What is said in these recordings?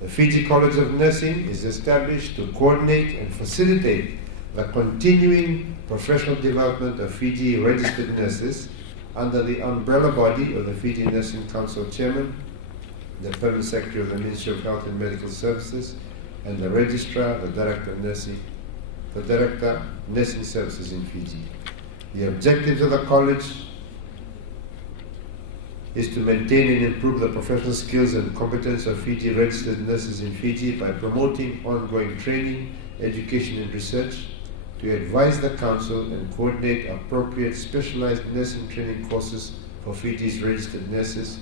The Fiji College of Nursing is established to coordinate and facilitate the continuing professional development of Fiji registered nurses under the umbrella body of the Fiji Nursing Council Chairman, the Permanent Secretary of the Ministry of Health and Medical Services, and the Registrar, the Director of Nursing Services in Fiji. The objectives of the college is to maintain and improve the professional skills and competence of Fiji registered nurses in Fiji by promoting ongoing training, education and research, to advise the Council and coordinate appropriate specialized nursing training courses for Fiji's registered nurses,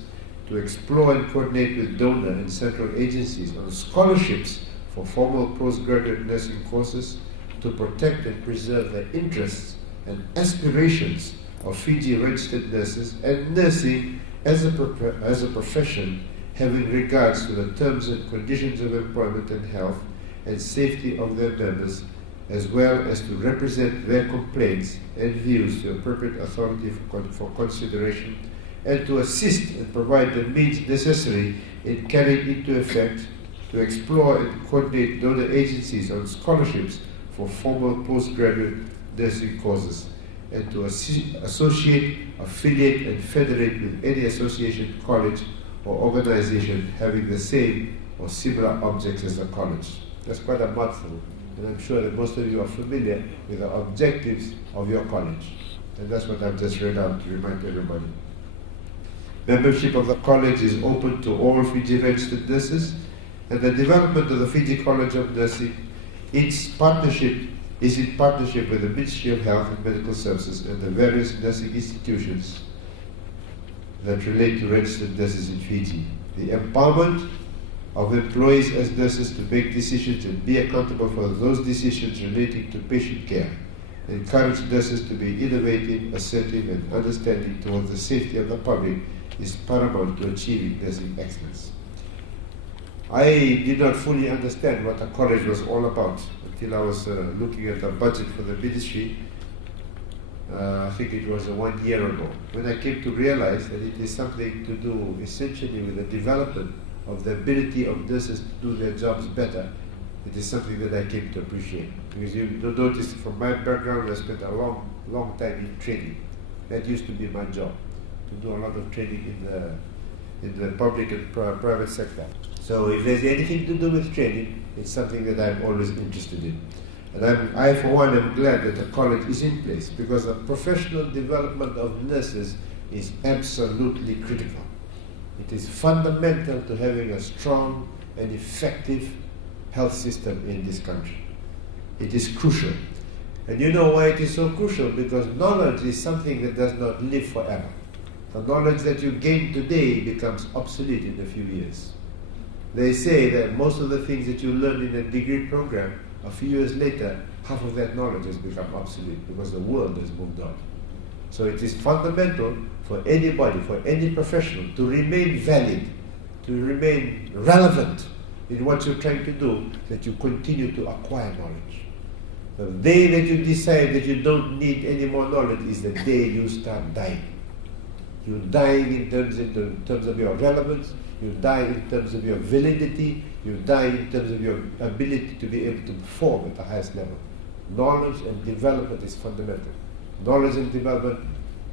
to explore and coordinate with donor and central agencies on scholarships for formal postgraduate nursing courses, to protect and preserve the interests and aspirations of Fiji registered nurses and nursing as a profession, having regards to the terms and conditions of employment and health and safety of their members, as well as to represent their complaints and views to appropriate authority for consideration, and to assist and provide the means necessary in carrying into effect, to explore and coordinate donor agencies on scholarships for formal postgraduate nursing courses, and to associate, affiliate, and federate with any association, college, or organization having the same or similar objects as the college. That's quite a mouthful, and I'm sure that most of you are familiar with the objectives of your college. And that's what I've just read out to remind everybody. Membership of the college is open to all Fiji registered nurses, and the development of the Fiji College of Nursing, is in partnership with the Ministry of Health and Medical Services and the various nursing institutions that relate to registered nurses in Fiji. The empowerment of employees as nurses to make decisions and be accountable for those decisions relating to patient care. Encourage nurses to be innovative, assertive, and understanding towards the safety of the public is paramount to achieving nursing excellence. I did not fully understand what the college was all about until I was looking at the budget for the ministry. I think it was 1 year ago, when I came to realize that it is something to do essentially with the development of the ability of nurses to do their jobs better. It is something that I came to appreciate. Because you notice from my background, I spent a long time in training. That used to be my job, to do a lot of training in the public and private sector. So if there's anything to do with training, it's something that I'm always interested in. And I for one, am glad that the college is in place, because the professional development of nurses is absolutely critical. It is fundamental to having a strong and effective health system in this country. It is crucial. And you know why it is so crucial? Because knowledge is something that does not live forever. The knowledge that you gain today becomes obsolete in a few years. They say that most of the things that you learn in a degree program, a few years later, half of that knowledge has become obsolete because the world has moved on. So it is fundamental for anybody, for any professional, to remain valid, to remain relevant in what you're trying to do, that you continue to acquire knowledge. The day that you decide that you don't need any more knowledge is the day you start dying. You're dying in terms of your relevance, you die in terms of your validity, you die in terms of your ability to be able to perform at the highest level. Knowledge and development is fundamental. Knowledge and development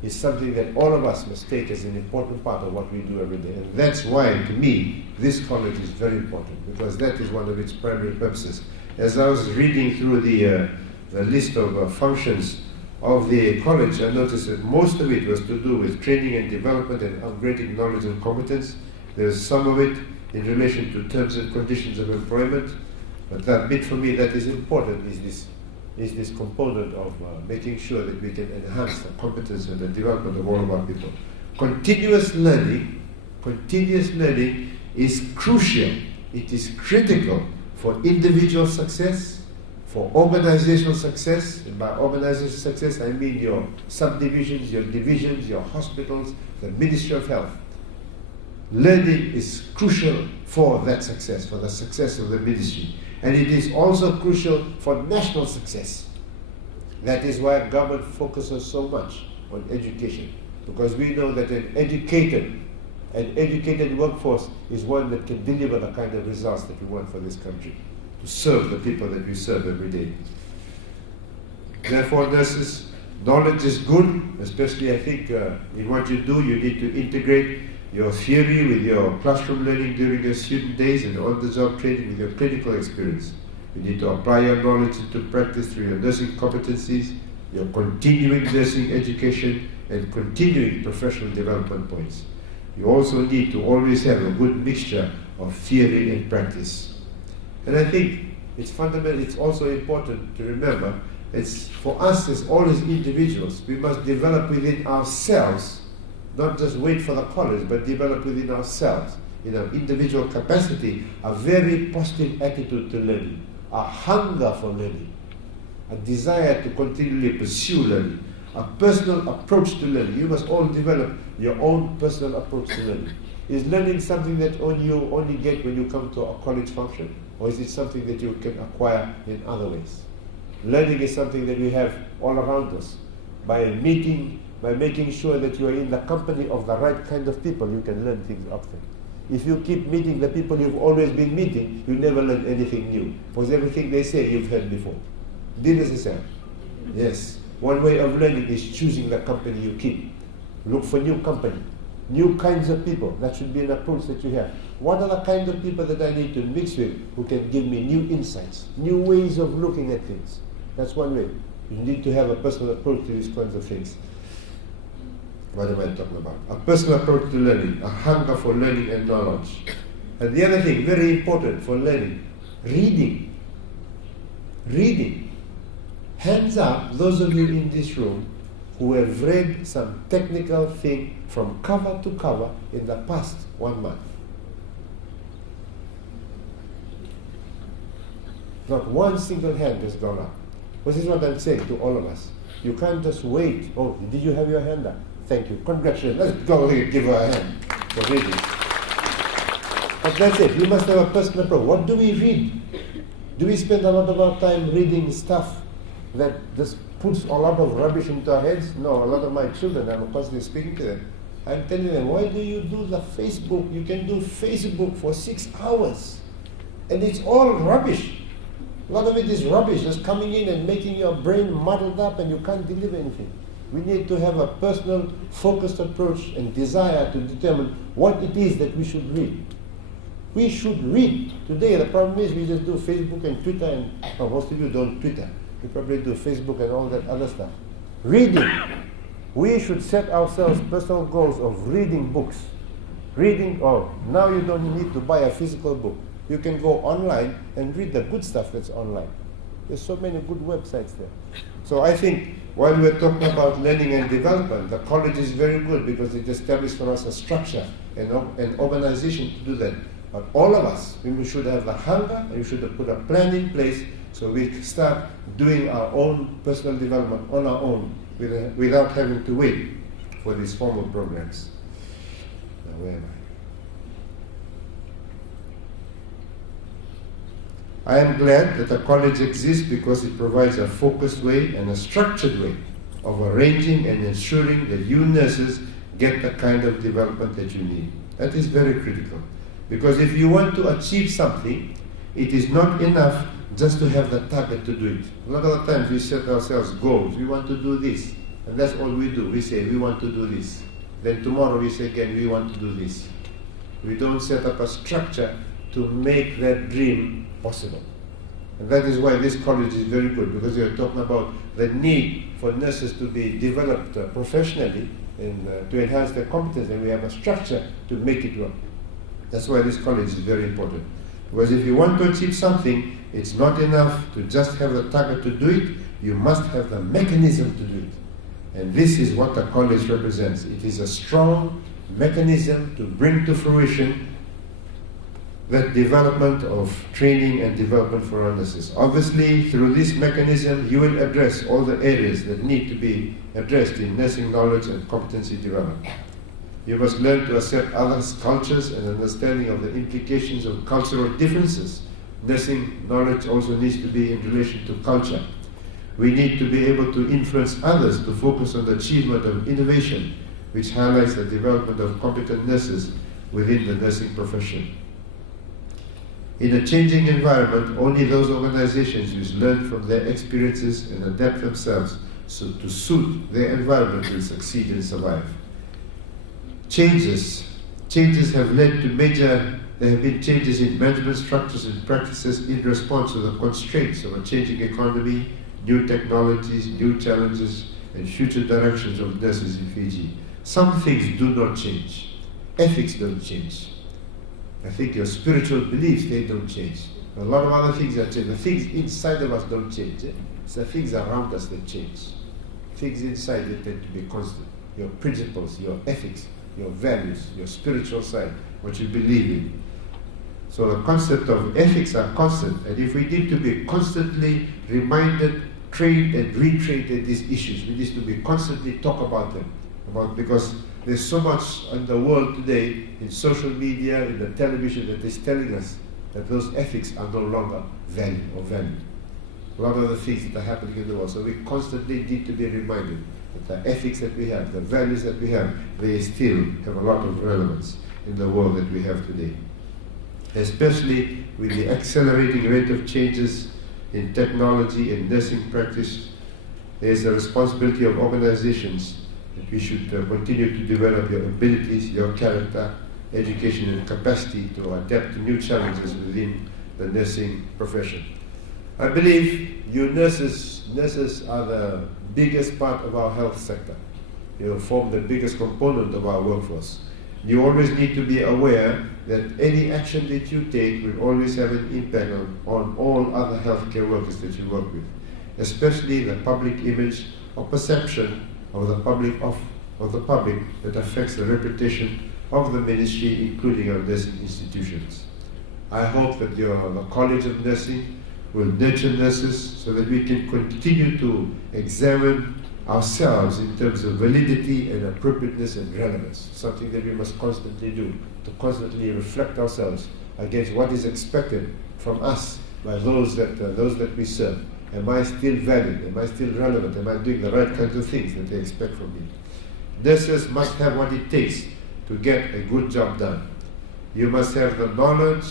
is something that all of us must take as an important part of what we do every day. And that's why, to me, this college is very important, because that is one of its primary purposes. As I was reading through the list of functions of the college, I noticed that most of it was to do with training and development and upgrading knowledge and competence. There's some of it in relation to terms and conditions of employment, but that bit for me that is important is this component of making sure that we can enhance the competence and the development of all of our people. Continuous learning is crucial. It is critical for individual success, for organizational success. And by organizational success, I mean your subdivisions, your divisions, your hospitals, the Ministry of Health. Learning is crucial for that success, for the success of the ministry. And it is also crucial for national success. That is why government focuses so much on education, because we know that an educated an educated workforce is one that can deliver the kind of results that we want for this country, to serve the people that we serve every day. Therefore, nurses, knowledge is good, especially I think in what you do, you need to integrate your theory with your classroom learning during your student days and on-the-job training with your clinical experience. You need to apply your knowledge into practice through your nursing competencies, your continuing nursing education, and continuing professional development points. You also need to always have a good mixture of theory and practice. And I think it's fundamental, it's also important to remember, it's for us as all as individuals, we must develop within ourselves, not just wait for the college, but develop within ourselves, in our individual capacity, a very positive attitude to learning, a hunger for learning, a desire to continually pursue learning, a personal approach to learning. You must all develop your own personal approach to learning. Is learning something that you only get when you come to a college function, or is it something that you can acquire in other ways? Learning is something that we have all around us. By making sure that you are in the company of the right kind of people, you can learn things up there. If you keep meeting the people you've always been meeting, you never learn anything new. Because everything they say you've heard before. Didn't it say? Yes. One way of learning is choosing the company you keep. Look for new company, new kinds of people. That should be an approach that you have. What are the kinds of people that I need to mix with who can give me new insights, new ways of looking at things? That's one way. You need to have a personal approach to these kinds of things. What am I talking about? A personal approach to learning, a hunger for learning and knowledge. And the other thing, very important for learning, reading. Reading. Hands up, those of you in this room who have read some technical thing from cover to cover in the past 1 month. Not one single hand has gone up. This is what I'm saying to all of us. You can't just wait. Oh, did you have your hand up? Thank you. Congratulations. Let's go and give her a hand for reading. But that's it. You must have a personal approach. What do we read? Do we spend a lot of our time reading stuff that just puts a lot of rubbish into our heads? No, a lot of my children, I'm constantly speaking to them. I'm telling them, why do you do the Facebook? You can do Facebook for 6 hours. And it's all rubbish. A lot of it is rubbish, just coming in and making your brain muddled up and you can't deliver anything. We need to have a personal, focused approach and desire to determine what it is that we should read. We should read. Today, the problem is we just do Facebook and Twitter, and most of you don't Twitter. You probably do Facebook and all that other stuff. Reading. We should set ourselves personal goals of reading books. Reading, now you don't need to buy a physical book. You can go online and read the good stuff that's online. There's so many good websites there. So I think while we're talking about learning and development, the college is very good because it established for us a structure and an organization to do that. But all of us, we should have the hunger and we should put a plan in place so we can start doing our own personal development on our own without having to wait for these formal programs. Now, where am I am glad that the college exists because it provides a focused way and a structured way of arranging and ensuring that you nurses get the kind of development that you need. That is very critical. Because if you want to achieve something, it is not enough just to have the target to do it. A lot of the times we set ourselves goals. We want to do this. And that's all we do. We say, we want to do this. Then tomorrow we say again, we want to do this. We don't set up a structure to make that dream possible. And that is why this college is very good, because we are talking about the need for nurses to be developed professionally and to enhance their competence, and we have a structure to make it work. That's why this college is very important. Because if you want to achieve something, it's not enough to just have the target to do it, you must have the mechanism to do it. And this is what the college represents. It is a strong mechanism to bring to fruition that development of training and development for our nurses. Obviously, through this mechanism, you will address all the areas that need to be addressed in nursing knowledge and competency development. You must learn to accept others' cultures and understanding of the implications of cultural differences. Nursing knowledge also needs to be in relation to culture. We need to be able to influence others to focus on the achievement of innovation, which highlights the development of competent nurses within the nursing profession. In a changing environment, only those organizations who learn from their experiences and adapt themselves to suit their environment will succeed and survive. Changes have led to there have been changes in management structures and practices in response to the constraints of a changing economy, new technologies, new challenges, and future directions of nurses in Fiji. Some things do not change. Ethics don't change. I think your spiritual beliefs, they don't change. A lot of other things that change. The things inside of us don't change. It's the things around us that change. Things inside, they tend to be constant. Your principles, your ethics, your values, your spiritual side, what you believe in. So the concept of ethics are constant, and if we need to be constantly reminded, trained and retrained in these issues, we need to be constantly talk about them, because there's so much in the world today, in social media, in the television, that is telling us that those ethics are no longer valued. A lot of the things that are happening in the world. So we constantly need to be reminded that the ethics that we have, the values that we have, they still have a lot of relevance in the world that we have today. Especially with the accelerating rate of changes in technology and nursing practice, there is a responsibility of organizations that we should continue to develop your abilities, your character, education and capacity to adapt to new challenges within the nursing profession. I believe you nurses are the biggest part of our health sector. You form the biggest component of our workforce. You always need to be aware that any action that you take will always have an impact on all other healthcare workers that you work with, especially the public image or perception of the public that affects the reputation of the ministry, including our nursing institutions. I hope that the College of Nursing will nurture nurses so that we can continue to examine ourselves in terms of validity and appropriateness and relevance, something that we must constantly do, to constantly reflect ourselves against what is expected from us by those that we serve. Am I still valid? Am I still relevant? Am I doing the right kinds of things that they expect from me? Nurses must have what it takes to get a good job done. You must have the knowledge,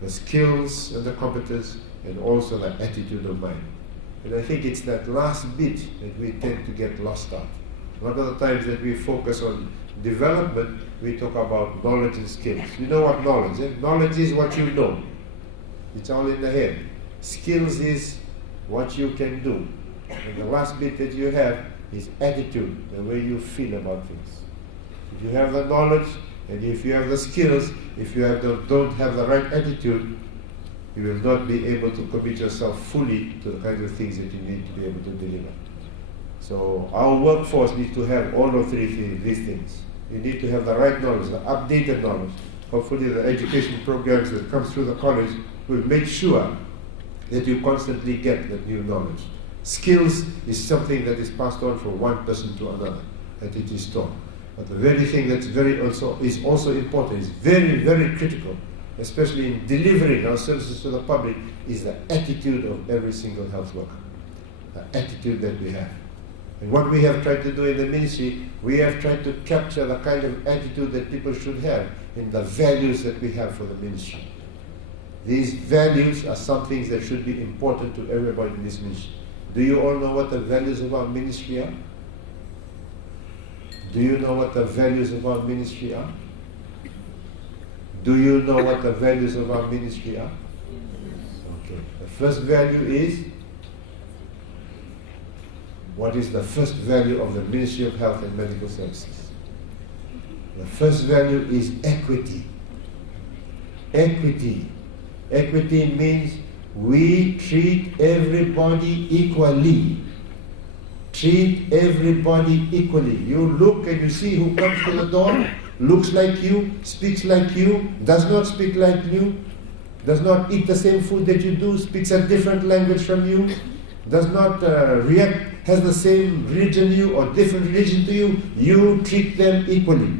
the skills and the competence, and also the attitude of mind. And I think it's that last bit that we tend to get lost on. A lot of the times that we focus on development, we talk about knowledge and skills. You know what knowledge is? Knowledge is what you know. It's all in the head. Skills is what you can do. And the last bit that you have is attitude, the way you feel about things. If you have the knowledge, and if you have the skills, if you don't have the right attitude, you will not be able to commit yourself fully to the kinds of things that you need to be able to deliver. So our workforce needs to have all of these things. You need to have the right knowledge, the updated knowledge. Hopefully the education programs that come through the college will make sure that you constantly get that new knowledge. Skills is something that is passed on from one person to another, that it is taught. But the very thing that's is also important, is very, very critical, especially in delivering our services to the public, is the attitude of every single health worker, the attitude that we have. And what we have tried to do in the ministry, we have tried to capture the kind of attitude that people should have in the values that we have for the ministry. These values are some things that should be important to everybody in this ministry. Do you all know what the values of our ministry are? Do you know what the values of our ministry are? Do you know what the values of our ministry are? Okay. The first value is, what is the first value of the Ministry of Health and Medical Services? The first value is equity. Equity. Equity means we treat everybody equally. Treat everybody equally. You look and you see who comes to the door, looks like you, speaks like you, does not speak like you, does not eat the same food that you do, speaks a different language from you, does not react, has the same religion you or different religion to you, you treat them equally.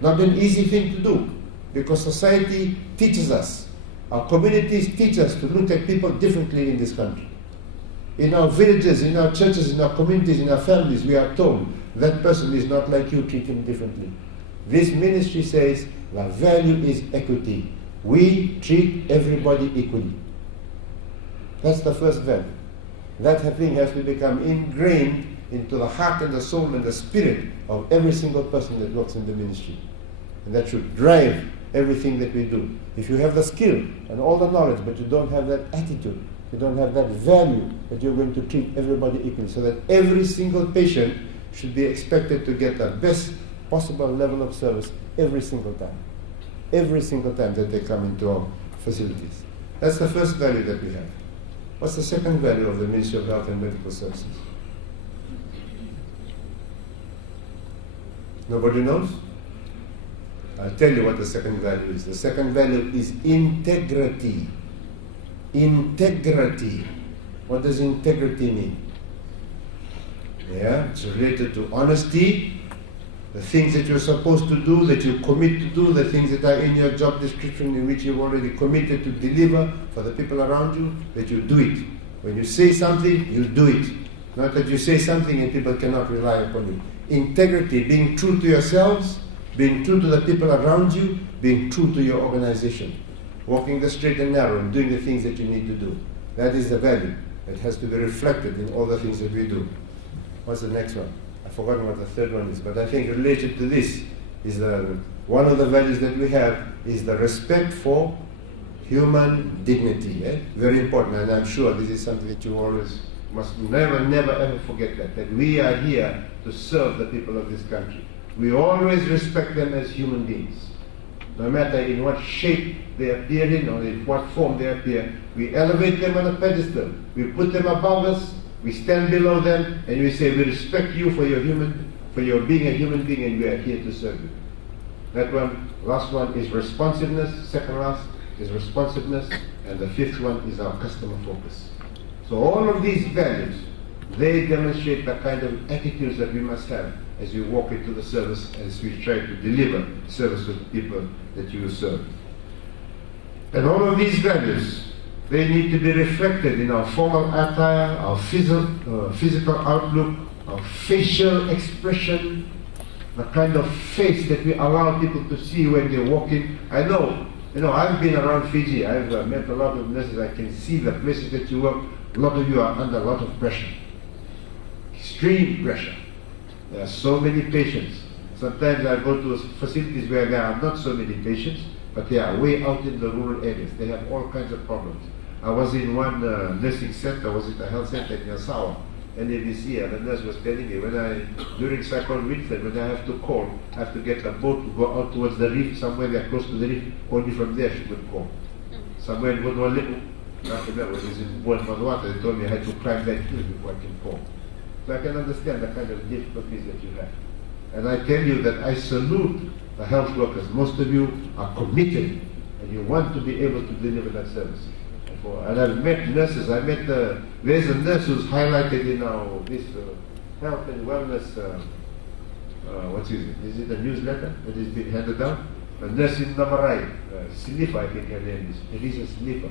Not an easy thing to do, because society teaches us, our communities teach us to look at people differently in this country. In our villages, in our churches, in our communities, in our families, we are told that person is not like you, treat him differently. This ministry says The value is equity. We treat everybody equally. That's the first value. That thing has to become ingrained into the heart and the soul and the spirit of every single person that works in the ministry. And that should drive everything that we do. If you have the skill and all the knowledge, but you don't have that attitude, you don't have that value that you're going to treat everybody equally, so that every single patient should be expected to get the best possible level of service every single time. Every single time that they come into our facilities. That's the first value that we have. What's the second value of the Ministry of Health and Medical Services? Nobody knows? I'll tell you what the second value is. The second value is integrity. Integrity. What does integrity mean? Yeah, it's related to honesty, the things that you're supposed to do, that you commit to do, the things that are in your job description in which you've already committed to deliver for the people around you, that you do it. When you say something, you do it. Not that you say something and people cannot rely upon you. Integrity, being true to yourselves, being true to the people around you, being true to your organization. Walking the straight and narrow and doing the things that you need to do. That is the value that has to be reflected in all the things that we do. What's the next one? I've forgotten what the third one is, but I think related to this is one of the values that we have is the respect for human dignity. Very important, and I'm sure this is something that you always must never ever forget that we are here to serve the people of this country. We always respect them as human beings. No matter in what shape they appear in or in what form they appear, we elevate them on a pedestal. We put them above us. We stand below them and we say, we respect you for your being a human being, and we are here to serve you. That one, last one is responsiveness, second last is responsiveness, and the fifth one is our customer focus. So all of these values, they demonstrate the kind of attitudes that we must have as we walk into the service, as we try to deliver service to the people that you serve. And all of these values, they need to be reflected in our formal attire, our physical outlook, our facial expression, the kind of face that we allow people to see when they walk in. I know, I've been around Fiji. I've met a lot of nurses. I can see the places that you work. A lot of you are under a lot of pressure, extreme pressure. There are so many patients. Sometimes I go to facilities where there are not so many patients, but they are way out in the rural areas. They have all kinds of problems. I was in one nursing center, I was at a health center in Yasawa, NABC, and the nurse was telling me, during Cyclone Winston, when I have to call, I have to get a boat to go out towards the reef, somewhere there close to the reef, only from there she could call. Somewhere in Gonwalipu, after that, when it was in Vanuatu, they told me I had to climb that hill before I can call. So I can understand the kind of difficulties that you have. And I tell you that I salute the health workers. Most of you are committed, and you want to be able to deliver that service. And I've met nurses. There's a nurse who's highlighted in this health and wellness, is it a newsletter that is being handed down? A nurse in Namarai, Silifa, I think her name is, Elisa Silifa,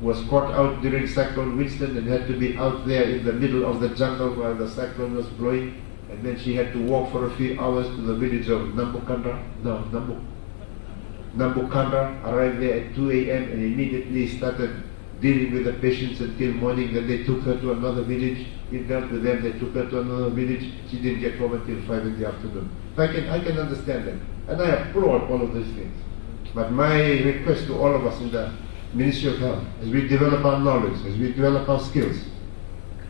who was caught out during Cyclone Winston and had to be out there in the middle of the jungle while the cyclone was blowing. And then she had to walk for a few hours to the village of Nambukandra, arrived there at 2 a.m. and immediately started dealing with the patients until morning. Then they took her to another village. We dealt with them. They took her to another village. She didn't get home until 5 in the afternoon. I can understand that. And I applaud all of these things. But my request to all of us in the Ministry of Health, as we develop our knowledge, as we develop our skills,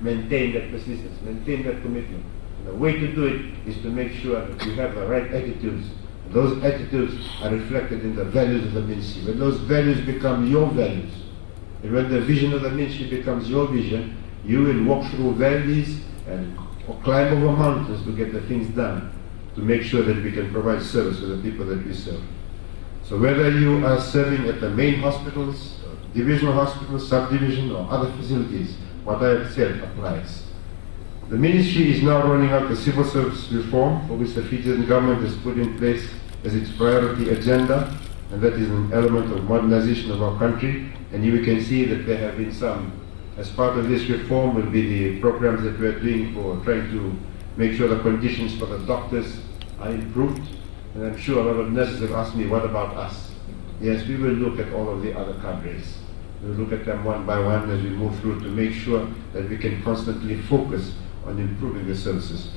maintain that persistence, maintain that commitment. And the way to do it is to make sure that you have the right attitudes. Those attitudes are reflected in the values of the ministry. When those values become your values, and when the vision of the ministry becomes your vision, you will walk through valleys and climb over mountains to get the things done, to make sure that we can provide service to the people that we serve. So whether you are serving at the main hospitals, divisional hospitals, subdivision, or other facilities, what I have said applies. The ministry is now rolling out the civil service reform, for which the Fijian government has put in place as its priority agenda, and that is an element of modernization of our country. And you can see that there have been some, as part of this reform will be the programs that we are doing for trying to make sure the conditions for the doctors are improved. And I'm sure a lot of nurses have asked me, what about us? Yes, we will look at all of the other cadres. We will look at them one by one as we move through to make sure that we can constantly focus on improving the services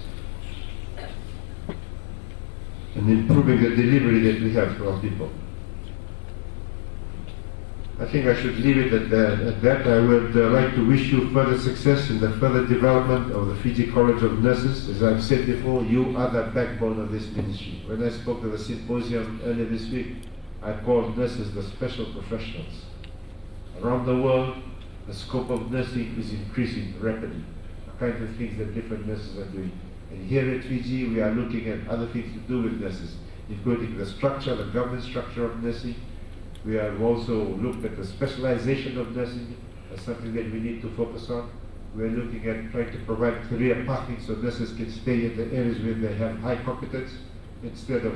and improving the delivery that we have to our people. I think I should leave it at that. I would like to wish you further success in the further development of the Fiji College of Nurses. As I've said before, you are the backbone of this ministry. When I spoke at the symposium earlier this week, I called nurses the special professionals. Around the world, the scope of nursing is increasing rapidly, the kinds of things that different nurses are doing. And here at Fiji, we are looking at other things to do with nurses, including the structure, the government structure of nursing. We have also looked at the specialization of nursing as something that we need to focus on. We're looking at trying to provide career pathing so nurses can stay in the areas where they have high competence instead of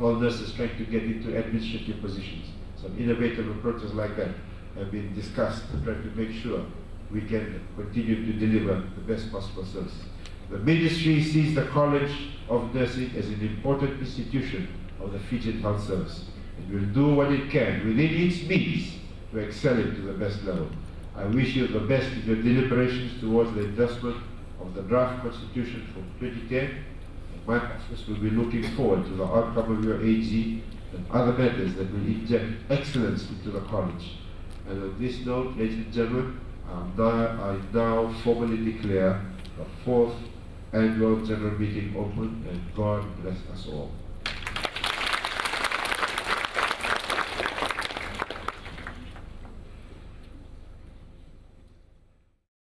all nurses trying to get into administrative positions. Some innovative approaches like that have been discussed to try to make sure we can continue to deliver the best possible service. The ministry sees the College of Nursing as an important institution of the Fijian Health Service. It will do what it can within its means to excel it to the best level. I wish you the best in your deliberations towards the endorsement of the draft constitution for 2010. My office will be looking forward to the outcome of your AG and other matters that will inject excellence into the college. And on this note, ladies and gentlemen, I now formally declare the 4th Annual General Meeting open, and God bless us all.